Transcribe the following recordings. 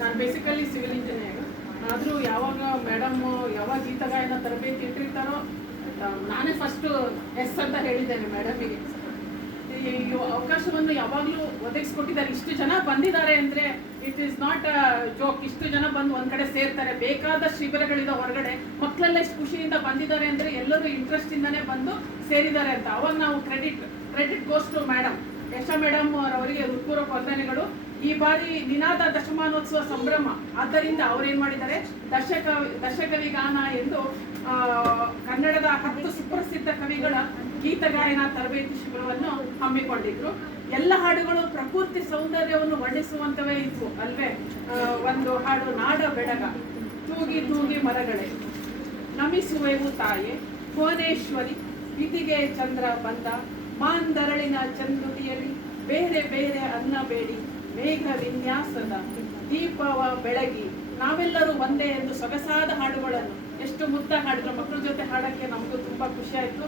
ನಾನು basically civil engineer ಆದರೂ ಯಾವಾಗ ಮೇಡಮ್ ಯಾವಾಗ ಗೀತ ಗಾಯನ ತರಬೇತಿ ಇಟ್ಟಿರ್ತಾರೋ, ನಾನೇ ಫಸ್ಟ್ ಎಸ್ ಅಂತ ಹೇಳಿದ್ದೇನೆ ಮೇಡಮಿಗೆ ಈ ಅವಕಾಶವನ್ನು ಯಾವಾಗಲೂ ಒದಗಿಸ್ಕೊಟ್ಟಿದ್ದಾರೆ. ಇಷ್ಟು ಜನ ಬಂದಿದ್ದಾರೆ ಅಂದರೆ ಇಟ್ ಈಸ್ ನಾಟ್ ಜೋಕ್ ಇಷ್ಟು ಜನ ಬಂದು ಒಂದು ಕಡೆ ಸೇರ್ತಾರೆ. ಬೇಕಾದ ಶಿಬಿರಗಳಿದ ಹೊರಗಡೆ. ಮಕ್ಕಳೆಲ್ಲ ಇಷ್ಟು ಖುಷಿಯಿಂದ ಬಂದಿದ್ದಾರೆ ಅಂದರೆ ಎಲ್ಲರೂ ಇಂಟ್ರೆಸ್ಟಿಂದನೇ ಬಂದು ಸೇರಿದ್ದಾರೆ ಅಂತ. ಅವಾಗ ನಾವು credit credit goes to madam Yasha madam ಅವರಿಗೆ ಹೃತ್ಪೂರ್ವಕ ವಂದನೆಗಳು. ಈ ಬಾರಿ ನಿನಾದ ದಶಮಾನೋತ್ಸವ ಸಂಭ್ರಮ. ಆದ್ದರಿಂದ ಅವ್ರೇನ್ ಮಾಡಿದ್ದಾರೆ? ದಶಕ ದಶಕವಿ ಗಾನ ಎಂದು ಕನ್ನಡದ ಹತ್ತು ಸುಪ್ರಸಿದ್ಧ ಕವಿಗಳ ಗೀತಗಾಯನ ತರಬೇತಿ ಶಿಬಿರವನ್ನು ಹಮ್ಮಿಕೊಂಡಿದ್ರು. ಎಲ್ಲ ಹಾಡುಗಳು ಪ್ರಕೃತಿ ಸೌಂದರ್ಯವನ್ನು ವರ್ಣಿಸುವಂತವೇ ಇತ್ತು ಅಲ್ವೇ? ಒಂದು ಹಾಡು, ನಾಡ ಬೆಡಗ, ತೂಗಿ ತೂಗಿ ಮರಗಳೇ. ನಮಿಸುವೆವು ತಾಯೆ, ಭುವನೇಶ್ವರಿ ಇತಿಗೆ ಚಂದ್ರ ಬಂದ. ಮಾಂದರಳಿನ ಚಂದ್ರುತಿಯಲ್ಲಿ ಬೇರೆ ಬೇರೆ ಅನ್ನ ಬೇಡಿ, ಮೇಘ ವಿನ್ಯಾಸದ, ದೀಪವ ಬೆಳಗಿ, ನಾವೆಲ್ಲರೂ ಒಂದೇ ಎಂದು ಸೊಗಸಾದ ಹಾಡುಗಳನ್ನು. ಎಷ್ಟು ಮುದ್ದ ಹಾಡಿದ್ರು ಮಕ್ಕಳ ಜೊತೆ ಹಾಡಕ್ಕೆ ನಮಗೂ ತುಂಬ ಖುಷಿ ಆಯಿತು.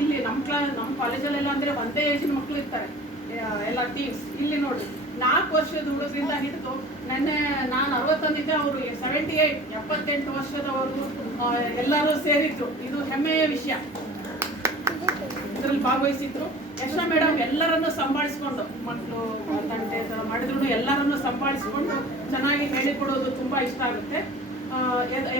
ಇಲ್ಲಿ ನಮ್ಮ ಕ್ಲಾ ನಮ್ಮ ಕಾಲೇಜಲ್ಲೆಲ್ಲ ಅಂದರೆ ಒಂದೇ ಏಜಿನ ಮಕ್ಕಳು ಇರ್ತಾರೆ. ಎಲ್ಲ ಟೀಮ್ಸ್ ಇಲ್ಲಿ ನೋಡಿ, ನಾಲ್ಕು ವರ್ಷದ ಹುಡುಗರಿಂದ ಹಿಡಿದು ನೆನ್ನೆ ನಾನು ಅರವತ್ತೊಂದಿದ್ದೆ, ಅವರು ಸೆವೆಂಟಿ ಏಟ್ ಎಪ್ಪತ್ತೆಂಟು ವರ್ಷದವರು ಎಲ್ಲರೂ ಸೇರಿದ್ರು ಇದು ಹೆಮ್ಮೆಯ ವಿಷಯ. ಇದರಲ್ಲಿ ಭಾಗವಹಿಸಿದ್ರು. ಯಶಾ ಮೇಡಮ್ ಎಲ್ಲರನ್ನು ಸಂಭಾಳಿಸ್ಕೊಂಡು ಮಕ್ಕಳು ತಂಟೆ ಮಾಡಿದ್ರು ಎಲ್ಲರನ್ನು ಸಂಭಾಳಿಸ್ಕೊಂಡು ಚೆನ್ನಾಗಿ ಹೇಳಿಕೊಡೋದು ತುಂಬಾ ಇಷ್ಟ ಆಗುತ್ತೆ.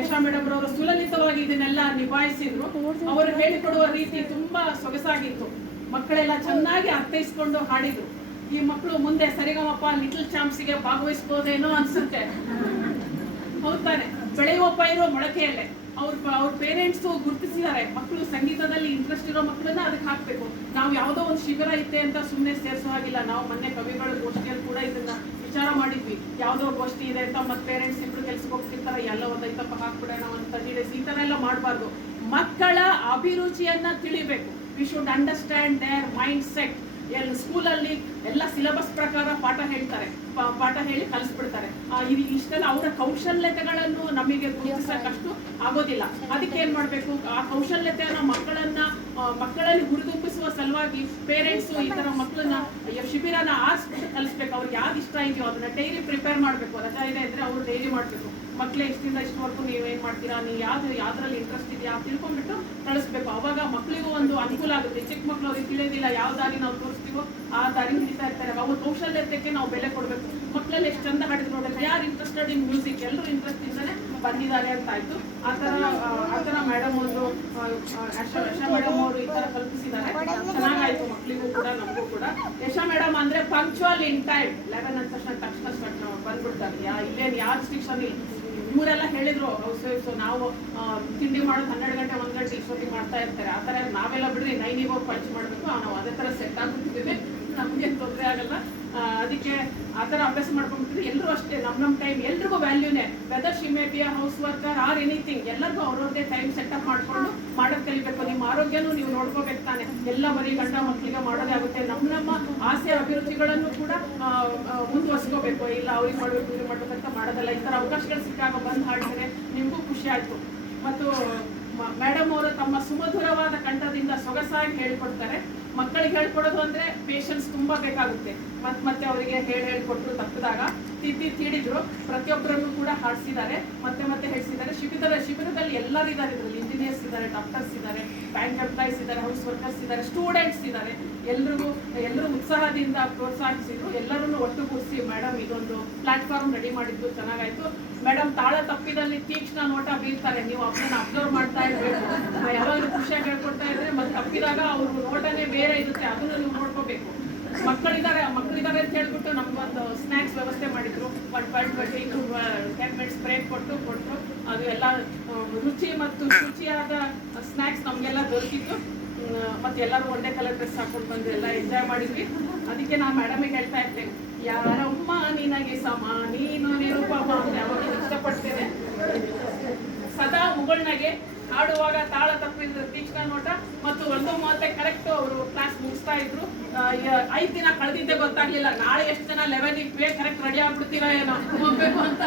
ಯಶಾ ಮೇಡಮ್ ಅವರು ಸುಲಲಿತವಾಗಿ ಇದನ್ನೆಲ್ಲ ನಿಭಾಯಿಸಿದ್ರು. ಅವರು ಹೇಳಿಕೊಡುವ ರೀತಿ ತುಂಬಾ ಸೊಗಸಾಗಿತ್ತು. ಮಕ್ಕಳೆಲ್ಲ ಚೆನ್ನಾಗಿ ಅರ್ಥೈಸ್ಕೊಂಡು ಹಾಡಿದ್ರು. ಈ ಮಕ್ಕಳು ಮುಂದೆ ಸರಿಗಮಪ್ಪ ಲಿಟಲ್ ಚಾಂಪ್ಸ್ಗೆ ಭಾಗವಹಿಸ್ಬೋದೇನೋ ಅನ್ಸುತ್ತೆ. ಹೌದಾನೆ ಬೆಳೆಯುವ ಪೈರು ಮೊಳಕೆಯಲ್ಲೇ. ಅವ್ರ ಅವ್ರ ಪೇರೆಂಟ್ಸ್ ಗುರುತಿಸಿದ್ದಾರೆ. ಮಕ್ಕಳು ಸಂಗೀತದಲ್ಲಿ ಇಂಟ್ರೆಸ್ಟ್ ಇರೋ ಮಕ್ಕಳನ್ನ ಅದಕ್ಕೆ ಹಾಕ್ಬೇಕು. ನಾವು ಯಾವುದೋ ಒಂದು ಶಿಬಿರ ಇತ್ತೆ ಅಂತ ಸುಮ್ಮನೆ ಸೇರಿಸೋ ಹಾಗಿಲ್ಲ. ನಾವು ಮೊನ್ನೆ ಕವಿಗಳ ಗೋಷ್ಠಿಯಲ್ಲಿ ಕೂಡ ಇದನ್ನ ವಿಚಾರ ಮಾಡಿದ್ವಿ. ಯಾವುದೋ ಗೋಷ್ಠಿ ಇದೆ ಅಂತ ಮತ್ತೆ ಪೇರೆಂಟ್ಸ್ ಇಬ್ರು ಕೆಲ್ಸಕ್ಕೆ ಹೋಗ್ತಿರ್ತಾರೆ ಎಲ್ಲ ಒಂದೈತಪ್ಪ ಹಾಕ್ಬಿಡೋಣ ಒಂದು ತರ್ಟಿ ಡೇಸ್ ಈ ಥರ ಎಲ್ಲ ಮಾಡಬಾರ್ದು. ಮಕ್ಕಳ ಅಭಿರುಚಿಯನ್ನ ತಿಳಿಬೇಕು. We should understand their mindset ಎಲ್ಲಿ ಸ್ಕೂಲಲ್ಲಿ ಎಲ್ಲ ಸಿಲೆಬಸ್ ಪ್ರಕಾರ ಪಾಠ ಹೇಳ್ತಾರೆ. ಪಾಠ ಹೇಳಿ ಕಲಿಸ್ಬಿಡ್ತಾರೆ. ಇಷ್ಟೆಲ್ಲ ಅವರ ಕೌಶಲ್ಯತೆಗಳನ್ನು ನಮಗೆ ಗುರುತಿಸಕ್ಕಷ್ಟು ಆಗೋದಿಲ್ಲ. ಅದಕ್ಕೆ ಏನ್ ಮಾಡ್ಬೇಕು? ಆ ಕೌಶಲ್ಯತೆಯನ್ನು ಮಕ್ಕಳನ್ನ ಮಕ್ಕಳಲ್ಲಿ ಹುರಿದುಂಬಿಸುವ ಸಲುವಾಗಿ ಪೇರೆಂಟ್ಸ್ ಈ ತರ ಮಕ್ಕಳನ್ನ ಶಿಬಿರನ ಆರಿಸ್ಬಿಟ್ಟು ಕಲಿಸ್ಬೇಕು. ಅವ್ರಿಗೆ ಯಾವ್ದು ಇಷ್ಟ ಇದೆಯೋ ಅದನ್ನ ಡೈಲಿ ಪ್ರಿಪೇರ್ ಮಾಡ್ಬೇಕು. ರಜಾ ಇದೆ ಇದ್ರೆ ಅವ್ರು ಡೈಲಿ ಮಾಡ್ಬೇಕು. ಮಕ್ಳೇ ಇಷ್ಟಿಂದ ಇಷ್ಟವರೆಗೂ ನೀವು ಏನ್ ಮಾಡ್ತೀರಾ? ನೀವು ಯಾವ್ದು ಯಾವ್ದ್ರಲ್ಲಿ ಇಂಟ್ರೆಸ್ಟ್ ಇದೆಯಾ ತಿಳ್ಕೊಂಡ್ಬಿಟ್ಟು ಕಳಿಸ್ಬೇಕು. ಅವಾಗ ಮಕ್ಕಳಿಗೂ ಒಂದು ಅನುಕೂಲ ಆಗುತ್ತೆ. ಚಿಕ್ಕ ಮಕ್ಕಳು ಅವ್ರಿಗೆ ತಿಳಿಯೋದಿಲ್ಲ ಯಾವ ದಾರಿ ನಾವು ತೋರಿಸ್ತೀವೋ ಆ ದಾರಿ ಹಿಡಿತಾ ಇರ್ತಾರೆ. ಅವ್ರ ಕೌಶಲ್ಯತೆಗೆ ನಾವು ಬೆಲೆ ಕೊಡಬೇಕು. ಮಕ್ಕಳಲ್ಲಿ ಎಷ್ಟು ಚಂದ ಹಾಡಿದ್ರು ನೋಡಬೇಕು ಯಾರು ಇಂಟ್ರೆಸ್ಟೆಡ್ ಇನ್ ಮ್ಯೂಸಿಕ್ ಎಲ್ಲರೂ ಇಂಟ್ರೆಸ್ಟ್ ಇಂದಾನೆ ಬಂದಿದ್ದಾರೆ ಅಂತ ಆಯ್ತು. ಆ ತರ ಆ, ತರ ಮೇಡಮ್ ಅವರು ಯಶಾ ಮೇಡಮ್ ಅವರು ಈ ತರ ಕಲ್ಪಿಸಿದ್ದಾರೆ. ಚೆನ್ನಾಗಾಯ್ತು ಮಕ್ಕಳಿಗೂ ಕೂಡ ನಮಗೂ ಕೂಡ. ಯಶಾ ಮೇಡಮ್ ಅಂದ್ರೆ ಪಂಕ್ಚುವಲ್ ಇನ್ ಟೈಮ್ ಲೆವೆನ್ ಅಂತ ತಕ್ಷಣ ಬಂದ್ಬಿಡ್ತಾರೆ. ಯಾ ಇಲ್ಲೇನು ಯಾವ ಸ್ಟಿಕ್ಷನ್ ಇಲ್ಲ. ಇವರೆಲ್ಲ ಹೇಳಿದ್ರು ಸೊ ನಾವು ತಿಂಡಿ ಮಾಡೋದು ಹನ್ನೆರಡು ಗಂಟೆ, ಒಂದ್ ಗಂಟೆ ಇಷ್ಟೊತ್ತಿಗೆ ಮಾಡ್ತಾ ಇರ್ತಾರೆ. ಆ ಥರ ನಾವೆಲ್ಲ ಬಿಡ್ರಿ, ನೈನ್ ಹೋಗಿ ಪಂಚ್ ಮಾಡಬೇಕು. ನಾವು ಅದೇ ಥರ ಸೆಟ್ ಆಗ್ಬಿಟ್ಟಿದ್ದೀವಿ. ನಮ್ಗೆ ತೊಂದರೆ ಆಗಲ್ಲ. ಅದಕ್ಕೆ ಆ ಥರ ಅಭ್ಯಾಸ ಮಾಡ್ಕೊಂಡ್ಬಿಟ್ಟಿದ್ರೆ ಅಷ್ಟೇ ನಮ್ಮ ನಮ್ಮ ಟೈಮ್ ಎಲ್ರಿಗೂ ವ್ಯಾಲ್ಯೂನೇ whether she may be house worker or anything ಎಲ್ಲರಿಗೂ ಅವ್ರವ್ರದ್ದೇ ಟೈಮ್ ಸೆಟಪ್ ಮಾಡಿಕೊಂಡು ಮಾಡೋದು ಕಲಿಬೇಕು. ನಿಮ್ಮ ಆರೋಗ್ಯನೂ ನೀವು ನೋಡ್ಕೋಬೇಕು ತಾನೆ. ಎಲ್ಲ ಬರೀ ಗಂಡ ಮಕ್ಕಳಿಗೆ ಮಾಡೋದೇ ಆಗುತ್ತೆ. ನಮ್ಮ ನಮ್ಮ ಆಸೆ, ಅಭಿರುಚಿಗಳನ್ನು ಕೂಡ ಮುಂದುವರ್ಸ್ಕೋಬೇಕು. ಇಲ್ಲ, ಅವ್ರಿಗೆ ಮಾಡಬೇಕು ಇವ್ರಿಗೆ ಮಾಡಬೇಕು ಅಂತ ಮಾಡೋದಲ್ಲ. ಈ ಥರ ಅವಕಾಶಗಳು ಸಿಕ್ಕಾಗ ಬಂದು ಹಾಡಿದ್ರೆ ನಿಮಗೂ ಖುಷಿ ಆಯ್ತು. ಮತ್ತು ಮೇಡಮ್ ಅವರು ತಮ್ಮ ಸುಮಧುರವಾದ ಕಂಠದಿಂದ ಸೊಗಸಾಗಿ ಹೇಳಿಕೊಡ್ತಾರೆ. ಮಕ್ಕಳಿಗೆ ಹೇಳ್ಕೊಡೋದು ಅಂದ್ರೆ ಪೇಷನ್ಸ್ ತುಂಬಾ ಬೇಕಾಗುತ್ತೆ. ಮತ್ ಮತ್ತೆ ಅವರಿಗೆ ಹೇಳಿ ಹೇಳ್ಕೊಟ್ರು ತಪ್ಪಿದಾಗ, ತಿದ್ದಿ ತೀಡಿದ್ರು, ಪ್ರತಿಯೊಬ್ಬರನ್ನು ಕೂಡ ಹಾಡಿಸಿದ್ದಾರೆ. ಮತ್ತೆ ಮತ್ತೆ ಶಿಬಿರದ ಶಿಬಿರದಲ್ಲಿ ಎಲ್ಲರೂ ಇದ್ದಾರೆ. ಇದರಲ್ಲಿ ಇಂಜಿನಿಯರ್ಸ್ ಇದ್ದಾರೆ ಡಾಕ್ಟರ್ಸ್ ಇದ್ದಾರೆ ಬ್ಯಾಂಕ್ ಎಂಪ್ಲಾಯೀಸ್ ಇದ್ದಾರೆ ಹೌಸ್ ವರ್ಕರ್ಸ್ ಇದ್ದಾರೆ ಸ್ಟೂಡೆಂಟ್ಸ್ ಇದ್ದಾರೆ. ಎಲ್ರಿಗೂ ಎಲ್ಲರೂ ಉತ್ಸಾಹದಿಂದ ಪ್ರೋತ್ಸಾಹಿಸಿದ್ರು. ಎಲ್ಲರನ್ನೂ ಒಟ್ಟುಗೂಡಿಸಿ ಮೇಡಮ್ ಇದೊಂದು ಪ್ಲಾಟ್ಫಾರ್ಮ್ ರೆಡಿ ಮಾಡಿದ್ದು. ಚೆನ್ನಾಗಾಯ್ತು. ಮೇಡಮ್ ತಾಳ ತಪ್ಪಿದಲ್ಲಿ ತೀಕ್ಷ್ಣ ನೋಟ ಬೀಳ್ತಾರೆ. ನೀವು ಅದನ್ನ ಅಬ್ಸರ್ವ್ ಮಾಡ್ತಾ ಇರಬೇಕು ಯಾವಾಗಲೂ ಖುಷಿಯಾಗಿ ಹೇಳ್ಕೊಡ್ತಾ ಇದ್ರೆ, ಮತ್ತೆ ತಪ್ಪಿದಾಗ ಅವ್ರ ನೋಟನೇ ಬೇರೆ ಇರುತ್ತೆ. ಅದನ್ನು ನೀವು ನೋಡ್ಕೋಬೇಕು. ಮಕ್ಕಳಿದ್ದಾರೆ ಮಕ್ಕಳಿದ್ದಾರೆ ಅಂತ ಹೇಳ್ಬಿಟ್ಟು ನಮ್ಗೊಂದು ಸ್ನ್ಯಾಕ್ಸ್ ವ್ಯವಸ್ಥೆ ಮಾಡಿದ್ರು. One twelve twenty two ten minutes break ಕೊಟ್ಟು ಕೊಟ್ಟರು ಅದು ಎಲ್ಲ ರುಚಿ ಮತ್ತು ರುಚಿಯಾದ ಸ್ನ್ಯಾಕ್ಸ್ ನಮಗೆಲ್ಲ ದೊರಕಿತ್ತು. ಮತ್ತೆ ಎಲ್ಲರೂ ಒಂದೇ ಕಲರ್ ಡ್ರೆಸ್ ಹಾಕೊಂಡು ಬಂದು ಎಲ್ಲ ಎಂಜಾಯ್ ಮಾಡಿದ್ವಿ. ಅದಕ್ಕೆ ನಾನು ಮೇಡಮಿಗೆ ಹೇಳ್ತಾ ಇರ್ತೇನೆ, ಯಾರಮ್ಮ ನಿನಗೆ ಸಮ, ನೀನು ಯಾವಾಗ ಇಷ್ಟಪಡ್ತೇನೆ. ಸದಾ ಮುಗಳ್ನಾಗೆ ಆಡುವಾಗ ತಾಳ ತಪ್ಪಿದ ತೀಕ್ಷ್ಣ ನೋಟ ಮತ್ತು ಒಂದು ಮೂವತ್ತೆ ಕರೆಕ್ಟ್ ಅವರು ಕ್ಲಾಸ್ ಮುಗಿಸ್ತಾ ಇದ್ರು. ಐದ್ ದಿನ ಕಳೆದಿದ್ದೆ ಗೊತ್ತಾಗ್ಲಿಲ್ಲ. ನಾಳೆ ಎಷ್ಟು ಜನ ಲೆವೆನ್ ಬೇಗ ಕರೆಕ್ಟ್ ರೆಡಿ ಆಗ್ಬಿಡ್ತೀರಾ ಏನೋ. ಹೋಗ್ಬೇಕು ಅಂತ.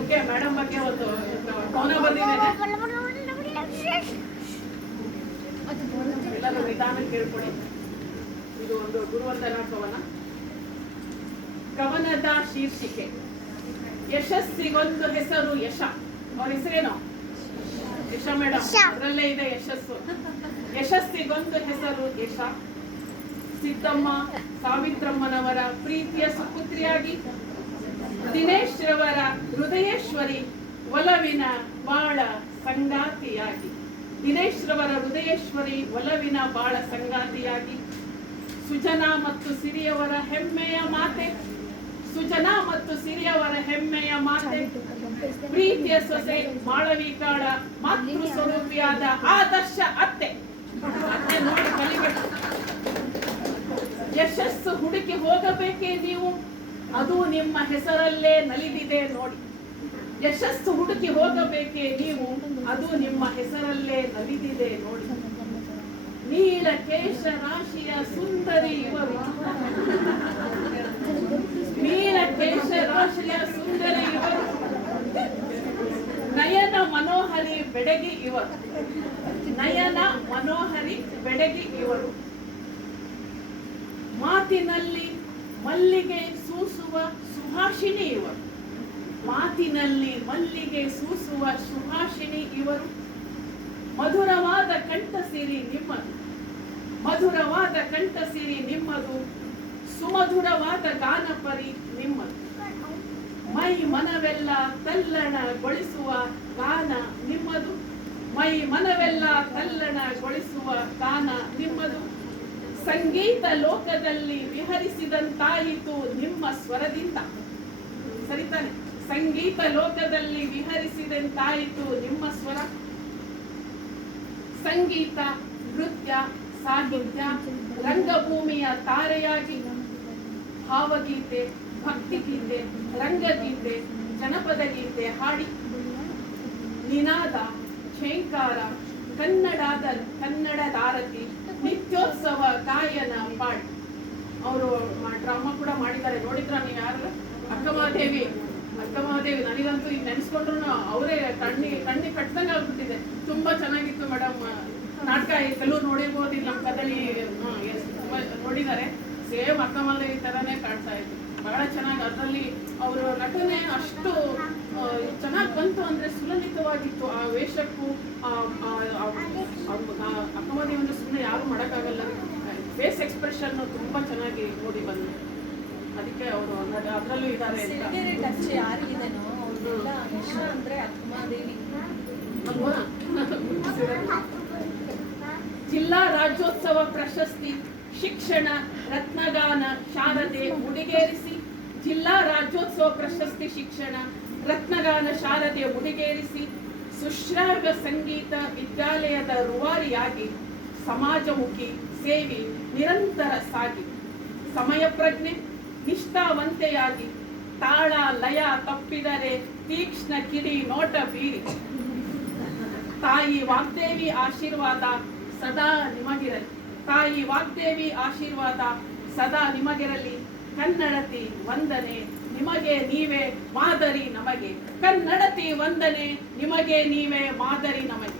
ಓಕೆ ಮೇಡಮ್ ಬಗ್ಗೆ ಒಂದು ಫೋನ ಬಂದಿದ್ದೇನೆ ಎಲ್ಲರೂ ನಿಧಾನ ಕೇಳ್ಕೊಡಿ ಇದು ಒಂದು ಗುರುವಂದನ ಕವನ ಕವನದ ಶೀರ್ಷಿಕೆ. ಯಶಸ್ಸಿಗೊಂದು ಹೆಸರು ಯಶ. ಅವ್ರ ಹೆಸರೇನು? ಯಶ ಮೇಡಮ್ ಅದರಲ್ಲೇ ಇದೆ ಯಶಸ್ಸು. ಯಶಸ್ಸಿಗೊಂದು ಹೆಸರು ಯಶ. ಸಿದ್ದಮ್ಮ, ಸಾವಿತ್ರಮ್ಮನವರ ಪ್ರೀತಿಯ ಸುಪುತ್ರಿಯಾಗಿ ದಿನೇಶ್ ರವರ ಹೃದಯೇಶ್ವರಿ ಒಲವಿನ ಬಾಳ ಸಂಗಾತಿಯಾಗಿ. ದಿನೇಶ್ ರವರ ಹೃದಯೇಶ್ವರಿ ಒಲವಿನ ಬಾಳ ಸಂಗಾತಿಯಾಗಿ. ಸುಜನಾ ಮತ್ತು ಸಿರಿಯವರ ಹೆಮ್ಮೆಯ ಮಾತೆ. ಸುಜನಾ ಮತ್ತು ಸಿರಿಯವರ ಹೆಮ್ಮೆಯ ಮಾತೆ. ಪ್ರೀತಿಯ ಸೊಸೆ ಮಾಳವಿಕಾಳ ಮಾತೃ ಸ್ವರೂಪಿಯಾದ ಆದರ್ಶ ಅತ್ತೆ. ಅತ್ತೆ ನೋಡಿ ಕಲಿಬೇಕು. ಯಶಸ್ಸು ಹುಡುಕಿ ಹೋಗಬೇಕೇ ನೀವು? ಅದು ನಿಮ್ಮ ಹೆಸರಲ್ಲೇ ನಲಿದಿದೆ ನೋಡಿ. ಯಶಸ್ಸು ಹುಡುಕಿ ಹೋಗಬೇಕೇ ನೀವು? ಅದು ನಿಮ್ಮ ಹೆಸರಲ್ಲೇ ನಲಿದಿದೆ ನೋಡಿ. ನೀಲ ಕೇಶ ರಾಶಿಯ ಸುಂದರಿ ಇವರು. ನೀಲ ಕೇಶ ರಾಶಿಯ ಸುಂದರಿ ಇವರು. ನಯನ ಮನೋಹರಿ ಬೆಡಗಿ ಇವರು. ನಯನ ಮನೋಹರಿ ಬೆಡಗಿ ಇವರು. ಮಾತಿನಲ್ಲಿ ಮಲ್ಲಿಗೆ ಸೂಸುವ ಸುಭಾಷಿಣಿ ಇವರು. ಮಾತಿನಲ್ಲಿ ಮಲ್ಲಿಗೆ ಸೂಸುವ ಸುಭಾಷಿಣಿ ಇವರು. ಮಧುರವಾದ ಕಂಠಸಿರಿ ನಿಮ್ಮದು. ಮಧುರವಾದ ಕಂಠಸಿರಿ ನಿಮ್ಮದು. ಸುಮಧುರವಾದ ಗಾನಪರಿ ನಿಮ್ಮದು. ಮೈ ಮನವೆಲ್ಲ ತಲ್ಲಣಗೊಳಿಸುವ ಗಾನ ನಿಮ್ಮದು. ಮೈ ಮನವೆಲ್ಲ ತಲ್ಲಣಗೊಳಿಸುವ ಗಾನ ನಿಮ್ಮದು. ಸಂಗೀತ ಲೋಕದಲ್ಲಿ ವಿಹರಿಸಿದಂತಾಯಿತು ನಿಮ್ಮ ಸ್ವರದಿಂದ. ಸರಿತಾನೆ? ಸಂಗೀತ ಲೋಕದಲ್ಲಿ ವಿಹರಿಸಿದಂತಾಯಿತು ನಿಮ್ಮ ಸ್ವರ. ಸಂಗೀತ, ನೃತ್ಯ, ಸಾಹಿತ್ಯ, ರಂಗಭೂಮಿಯ ತಾರೆಯಾಗಿ. ಭಾವಗೀತೆ, ಭಕ್ತಿಗೀತೆ, ರಂಗಗೀತೆ, ಜನಪದ ಗೀತೆ ಹಾಡಿ. ನಿನಾದ ಛೇಂಕಾರ ಕನ್ನಡದ, ಕನ್ನಡದಾರತಿ. ನಿತ್ಯೋತ್ಸವ ಪಾಡ್. ಅವರು ಡ್ರಾಮಾ ಕೂಡ ಮಾಡಿದ್ದಾರೆ. ನೋಡಿದ್ರ ನೀವು ಯಾರು ಅಕ್ಕಮಹಾದೇವಿ. ಅಕ್ಕಮಹಾದೇವಿ, ನನಗಂತೂ ಈಗ ನೆನೆಸ್ಕೊಂಡ್ರು ಅವರೇ ಕಣ್ಣಿಗೆ ಕಣ್ಣಿಗೆ ಕಟ್ಟದಂಗೆ ಆಗ್ಬಿಟ್ಟಿದೆ. ತುಂಬಾ ಚೆನ್ನಾಗಿತ್ತು ಮೇಡಮ್. ನಾಟಕ ಎಲ್ಲೂ ನೋಡಿರ್ಬೋದು ನಮ್ಮ ಕದಳಿ ತುಂಬಾ ನೋಡಿದ್ದಾರೆ. ಸೇಮ್ ಅಕ್ಕಮಹಾದೇವಿ ತರನೇ ಕಾಣ್ತಾ ಇತ್ತು ಬಹಳ ಚೆನ್ನಾಗಿ ಅದರಲ್ಲಿ ಅವರ ನಟನೆ ಅಷ್ಟು ಚೆನ್ನಾಗಿ ಬಂತು ಅಂದ್ರೆ ಸುಲಲಿತವಾಗಿತ್ತು. ಆ ವೇಷಕ್ಕೂ ಅಕ್ಕಮಹಾದೇವಿ ಅಂದ್ರೆ ಸುಮ್ಮನೆ ಯಾರು ಮಾಡೋಕ್ಕಾಗಲ್ಲ. ಫೇಸ್ ಎಕ್ಸ್ಪ್ರೆಷನ್ ತುಂಬಾ ಚೆನ್ನಾಗಿ ನೋಡಿ ಬಂತು ಅದಕ್ಕೆ ಅವರು ಅದರಲ್ಲೂ ಇದ್ದಾರೆ ಅಂತ. ಸೆಕೆಂಡರಿ ಟಚ್ ಯಾರಿಗಿದೆನೋ ಅವ್ರಿಗೆಲ್ಲ ಯಶ ಅಂದ್ರೆ ಅಕ್ಕಮಾದೇವಿ ಅಲ್ವಾ? ಜಿಲ್ಲಾ ರಾಜ್ಯೋತ್ಸವ ಪ್ರಶಸ್ತಿ ಶಿಕ್ಷಣ ರತ್ನಗಾನ ಶಾರದೆ ಉಡುಗೇರಿಸಿ. ಜಿಲ್ಲಾ ರಾಜ್ಯೋತ್ಸವ ಪ್ರಶಸ್ತಿ ಶಿಕ್ಷಣ ರತ್ನಗಾನ ಶಾರದೆ ಉಡುಗೇರಿಸಿ. ಸುಶ್ರಾವ್ಯ ಸಂಗೀತ ವಿದ್ಯಾಲಯದ ರೂವಾರಿಯಾಗಿ ಸಮಾಜಮುಖಿ ಸೇವೆ ನಿರಂತರ ಸಾಗಿ ಸಮಯ ಪ್ರಜ್ಞೆ ನಿಷ್ಠಾವಂತೆಯಾಗಿ, ತಾಳ ಲಯ ತಪ್ಪಿದರೆ ತೀಕ್ಷ್ಣ ಕಿಡಿ ನೋಟ ಬೀರಿ. ತಾಯಿ ವಾಗ್ದೇವಿ ಆಶೀರ್ವಾದ ಸದಾ ನಿಮಗಿರಲಿ. ತಾಯಿ ವಾಗ್ದೇವಿ ಆಶೀರ್ವಾದ ಸದಾ ನಿಮಗಿರಲಿ. ಕನ್ನಡತಿ ವಂದನೆ ನಿಮಗೆ ನೀವೇ, ಮಾದರಿ ನಮಗೆ. ಕನ್ನಡತಿ ವಂದನೆ ನಿಮಗೆ ನೀವೇ, ಮಾದರಿ ನಮಗೆ.